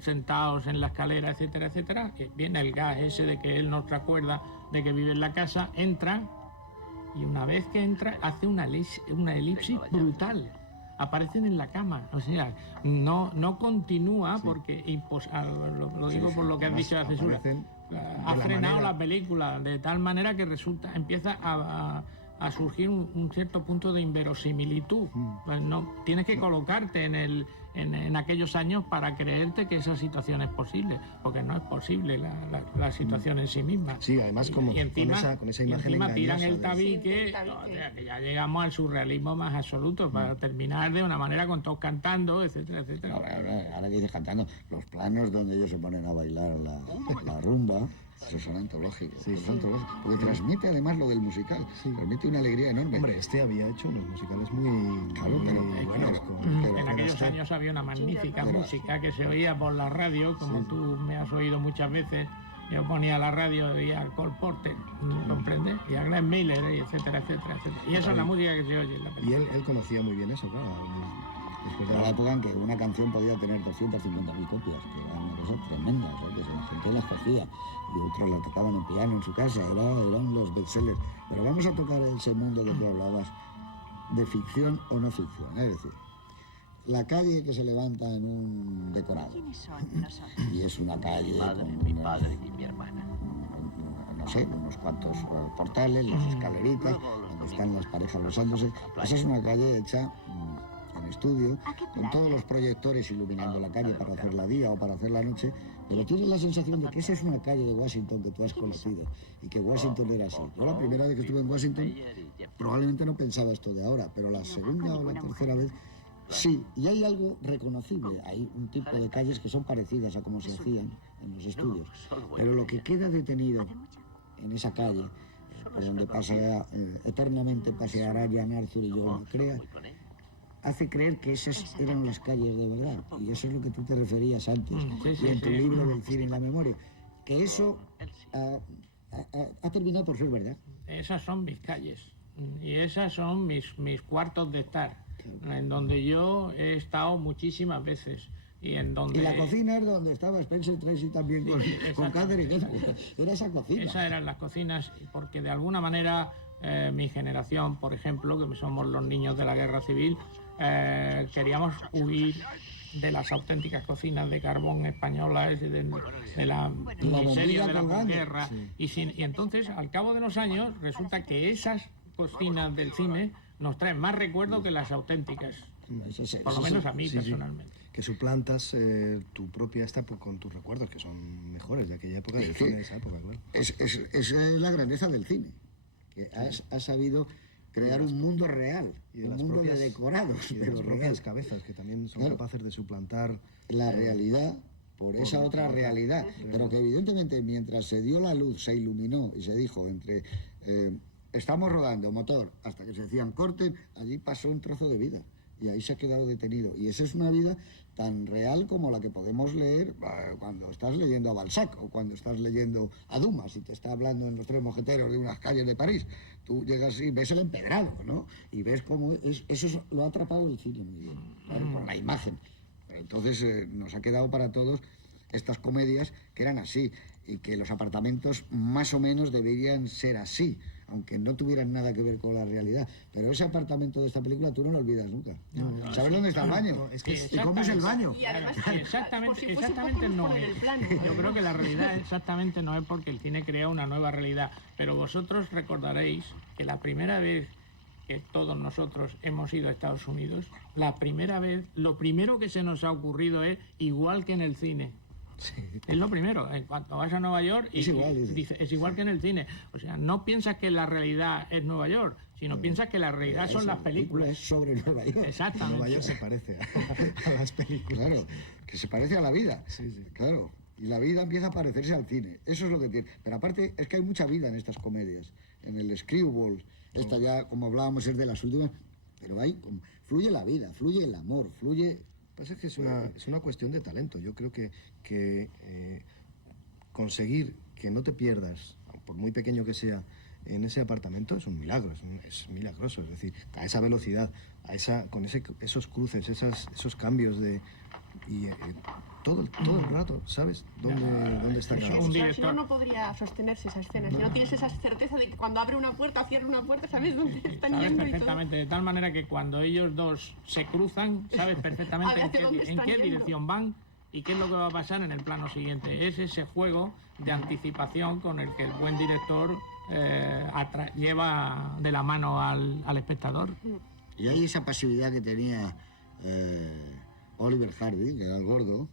sentados en la escalera, etcétera, etcétera. Viene el gas ese de que él no se acuerda de que vive en la casa, entra, y una vez que entra hace una elipsis brutal. Aparecen en la cama, o sea, no continúa, porque lo digo por lo que has dicho de la censura, ha frenado la película de tal manera que empieza a surgir un cierto punto de inverosimilitud. Pues no, tienes que colocarte en aquellos años para creerte que esa situación es posible, porque no es posible la situación en sí misma. Sí, además y encima, con esa imagen encima tiran el tabique. tabique, o sea, que ya llegamos al surrealismo más absoluto, para terminar de una manera con todos cantando, etcétera, etcétera. Ahora que dices cantando, los planos donde ellos se ponen a bailar la rumba, esos son antológicos, porque transmite además lo del musical, transmite una alegría enorme. Hombre, había hecho unos musicales muy, claro, buenos. En aquellos años había una magnífica música que se oía por la radio, como tú me has oído muchas veces. Yo ponía la radio y a Cole Porter, ¿comprendes? Y a Glenn Miller, etcétera, etcétera, etcétera. Y esa es la música que se oye en la película. Y él conocía muy bien eso, claro. Era la época en que una canción podía tener 250.000 copias, que era una cosa tremenda, ¿sabes? La gente las cogía y otros la tocaban en piano en su casa, eran los bestsellers. Pero vamos a tocar ese mundo que tú hablabas, de ficción o no ficción, es decir, la calle que se levanta en un decorado. ¿Quiénes son nosotros? Y es una calle Mi padre y mi hermana. No sé, unos cuantos portales, las escaleritas, donde están las parejas besándose. Esa es una calle hecha en estudio, con todos los proyectores iluminando la calle para hacerla día o para hacerla noche, pero tienes la sensación de que esa es una calle de Washington que tú has conocido y que Washington era así. Yo la primera vez que estuve en Washington probablemente no pensaba esto de ahora, pero la segunda o la tercera vez sí, y hay algo reconocible, hay un tipo de calles que son parecidas a como se hacían en los estudios, pero lo que queda detenido en esa calle, por donde eternamente paseará Jan Arthur y Joe McCrea, hace creer que esas eran las calles de verdad, y eso es lo que tú te referías antes, y en tu libro del cine en la memoria, que eso ha terminado por ser verdad. Esas son mis calles, y esas son mis cuartos de estar, en donde yo he estado muchísimas veces. Y la cocina es donde estaba Spencer Tracy también con Catherine Hepburn. Era esa cocina. Esas eran las cocinas, porque de alguna manera mi generación, por ejemplo, que somos los niños de la guerra civil, queríamos huir de las auténticas cocinas de carbón españolas, de la miseria de la posguerra. Y entonces, al cabo de los años, resulta que esas cocinas del cine nos traen más recuerdos que las auténticas. Por lo menos a mí personalmente. Que suplantas tu propia con tus recuerdos, que son mejores de aquella época, del cine de esa época, claro. Es la grandeza del cine, que has sabido crear un mundo real, y un mundo de decorados, y de las propias cabezas, que también son capaces de suplantar la realidad por esa otra realidad, pero que evidentemente mientras se dio la luz, se iluminó y se dijo estamos rodando, motor, hasta que se decían corten, allí pasó un trozo de vida. Y ahí se ha quedado detenido. Y esa es una vida tan real como la que podemos leer cuando estás leyendo a Balzac o cuando estás leyendo a Dumas y te está hablando en Los Tres Mosqueteros de unas calles de París. Tú llegas y ves el empedrado, ¿no? Y ves cómo eso lo ha atrapado el cine muy bien, claro, con la imagen. Entonces nos ha quedado para todos estas comedias que eran así y que los apartamentos más o menos deberían ser así, aunque no tuvieran nada que ver con la realidad. Pero ese apartamento de esta película tú no lo olvidas nunca. ¿Sabes dónde está el baño? ¿Y cómo es el baño? Y además, exactamente no es. Yo creo que la realidad exactamente no es, porque el cine crea una nueva realidad. Pero vosotros recordaréis que la primera vez que todos nosotros hemos ido a Estados Unidos, la primera vez, lo primero que se nos ha ocurrido es igual que en el cine. Sí. Es lo primero, cuando vas a Nueva York y es igual que en el cine. O sea, no piensas que la realidad es Nueva York, sino piensas que la realidad son las películas. Es sobre Nueva York. Exactamente. Nueva York se parece a las películas. Claro, que se parece a la vida. Claro. Y la vida empieza a parecerse al cine. Eso es lo que tiene. Pero aparte es que hay mucha vida en estas comedias. En el Screwball, esta ya, como hablábamos, es de las últimas. Pero ahí fluye la vida, fluye el amor, fluye... Pasa que es una cuestión de talento. Yo creo que conseguir que no te pierdas, por muy pequeño que sea, en ese apartamento es un milagro, es milagroso. Es decir, a esa velocidad, con esos cruces, esos cambios todo el rato, ¿sabes? ¿Dónde está cada un uno? director. Si no, no podría sostenerse esa escena. Si no tienes esa certeza de que cuando abre una puerta, cierra una puerta, sabes dónde están Sabes yendo y todo. perfectamente, de tal manera que cuando ellos dos se cruzan, sabes perfectamente Hacia dónde en están qué yendo. dirección van y qué es lo que va a pasar en el plano siguiente. Es ese juego de anticipación con el que el buen director lleva de la mano al espectador. Y hay esa pasividad que tenía Oliver Hardy, que era el gordo,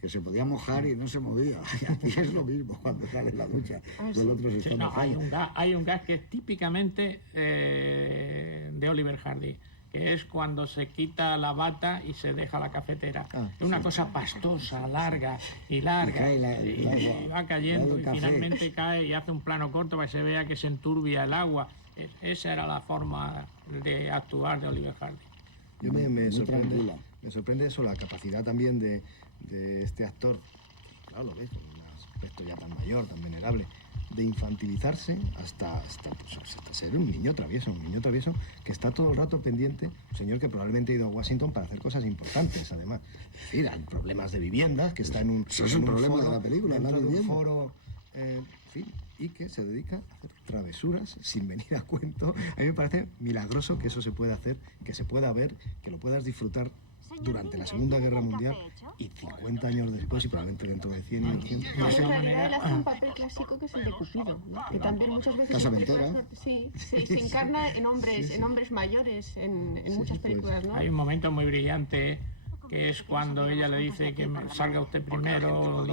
que se podía mojar y no se movía. Y aquí es lo mismo cuando sale en la ducha. Y el otro se está No, mojando. hay un gas que es típicamente de Oliver Hardy, que es cuando se quita la bata y se deja la cafetera. Es una cosa pastosa, larga y larga. Y cae el agua, y va cayendo cae el y café. finalmente cae y hace un plano corto para que se vea que se enturbia el agua. Esa era la forma de actuar de Oliver Hardy. Yo me Muy tranquila. sorprende eso, la capacidad también de este actor, claro, lo ves, con un aspecto ya tan mayor, tan venerable, de infantilizarse hasta ser un niño travieso que está todo el rato pendiente, un señor que probablemente ha ido a Washington para hacer cosas importantes, además. Es decir, hay problemas de viviendas, que está en un, Eso es en un un problema foro, de la película, dentro la de un vivienda. foro, en fin, y que se dedica a hacer travesuras sin venir a cuento. A mí me parece milagroso que eso se pueda hacer, que se pueda ver, que lo puedas disfrutar durante la Segunda Guerra Mundial y 50 años después y probablemente dentro de 100 y 200. En realidad él hace un papel clásico que es el de Cupido, ¿no? Que también muchas veces Casamentera. se encarna en hombres mayores en muchas películas, ¿no? Hay un momento muy brillante que es cuando ella le dice que salga usted primero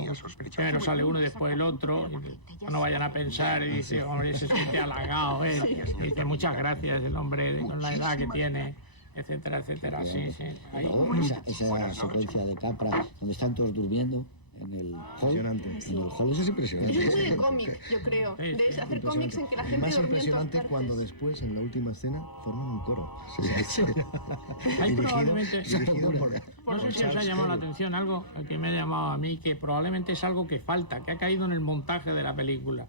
sale uno y después el otro, y no vayan a pensar, y dice, hombre, se siente halagado, y dice, muchas gracias, el hombre con la edad que tiene, etcétera, etcétera, sí. Ahí. Luego, esa secuencia de Capra, donde están todos durmiendo en el hall. Impresionante. En el hall, eso es impresionante. Eso es muy de cómic, yo creo. De hacer cómics en que la gente Más dormía en impresionante todas cuando partes. después, en la última escena, forman un coro. Ahí probablemente, dirigido por no sé si os ha Charles llamado la Taylor. atención algo que me ha llamado a mí, que probablemente es algo que falta, que ha caído en el montaje de la película,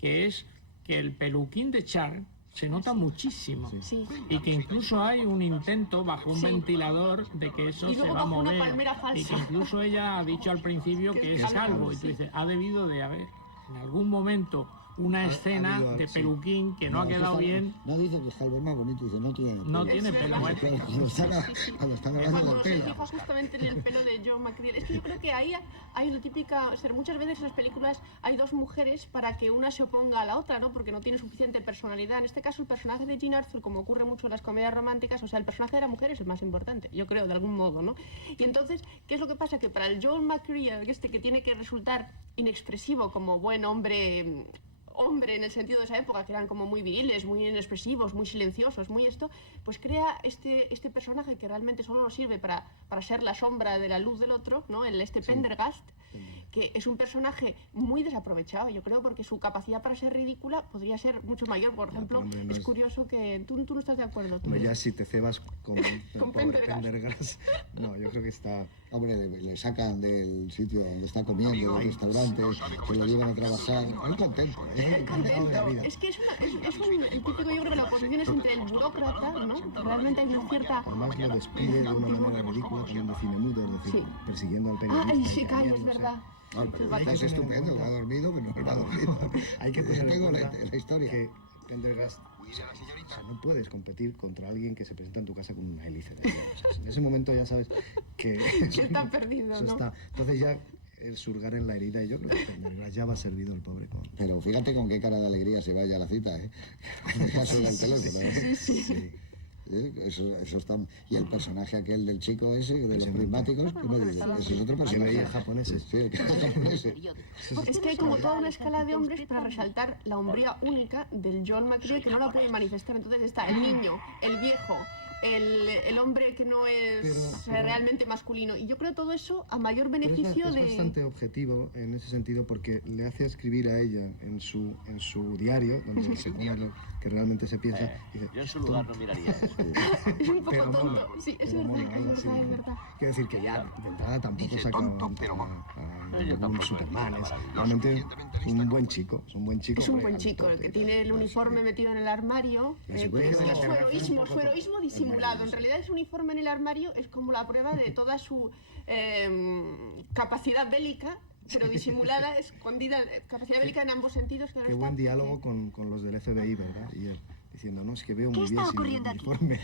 que es que el peluquín de Charles se nota muchísimo. Sí. Y que incluso hay un intento bajo un Sí. ventilador de que eso Y se luego va a bajo una mover. palmera falsa. Y que incluso ella ha dicho al principio que es calvo. Y tú dices, ha debido de haber en algún momento una escena habido, de sí. peluquín que no ha quedado bien. No dice que es calvo, es más bonito, dice, no tiene pelo. No tiene pelo. Claro, cuando están hablando del Cuando se pelo. fija justamente en el pelo de John McCready. Es que yo creo que ahí hay lo típica, o sea, muchas veces en las películas hay dos mujeres para que una se oponga a la otra, ¿no? Porque no tiene suficiente personalidad. En este caso, el personaje de Jean Arthur, como ocurre mucho en las comedias románticas, o sea, el personaje de la mujer es el más importante, yo creo, de algún modo, ¿no? Y entonces, ¿qué es lo que pasa? Que para el John McCready, que tiene que resultar inexpresivo como buen hombre en el sentido de esa época, que eran como muy viriles, muy inexpresivos, muy silenciosos, muy esto, pues crea este personaje que realmente solo nos sirve para ser la sombra de la luz del otro, ¿no? Pendergast, que es un personaje muy desaprovechado, yo creo, porque su capacidad para ser ridícula podría ser mucho mayor. Por ejemplo, hombre, no es es- curioso que tú no estás de acuerdo. tú. Hombre, ya si te cebas con el Con pobre Pendergast. Pendergast, no, yo creo que está... Hombre, le sacan del sitio donde está comiendo, del restaurante, se lo llevan a trabajar. Muy contento, ¿eh? encantado de la vida. Es que es un el típico, yo creo que la oposición es entre el burócrata, ¿no? Realmente hay una cierta... Además lo despide de una manera ridícula, también de cine mudo, es decir, Sí. persiguiendo al periodista. Ay, sí, Carlos, es engañándose. verdad. No, el Hay periodista que es estupendo, que ha dormido, que no ha dormido. Hay que tener en Tengo cuenta la historia. que Pendergast, o sea, no puedes competir contra alguien que se presenta en tu casa con una hélice de avión. O sea, en ese momento ya sabes que... Que está perdido, eso ¿no? está. Entonces ya el surgar en la herida, y yo creo que Pendergast ya va servido el pobre con... Pero fíjate con qué cara de alegría se vaya a la cita, ¿eh? Ya suena el teléfono, ¿eh? Sí. Eso está... Y el personaje aquel del chico ese, de los prismáticos, ¿qué me dices? Ese es otro Que personaje. veía japoneses. Sí, el japonés. Es que hay como toda una escala de hombres para resaltar la hombría única del John McCready que no la puede manifestar. Entonces está el niño, el viejo, el hombre que no es Pero- realmente masculino. Y yo creo todo eso a mayor Pero beneficio es de... bastante objetivo en ese sentido porque le hace escribir a ella en su diario, donde se pone lo que realmente se piensa. Dice, Yo en su lugar no miraría eso. Es un poco pero tonto. mola, Sí, es pero verdad, mola, algo así. es verdad. Quiero decir que ya de entrada tampoco saca a ningún Superman. Realmente es un buen chico, es un buen chico. Es un buen chico, el que tiene el uniforme metido en el armario, que es su heroísmo disimulado. En realidad ese uniforme en el armario es como la prueba de toda su capacidad bélica, pero disimulada, escondida, capacidad bélica en ambos sentidos. Qué buen diálogo con los del FBI, ¿verdad? Y él diciendo, no, es que veo muy bien sin el uniforme.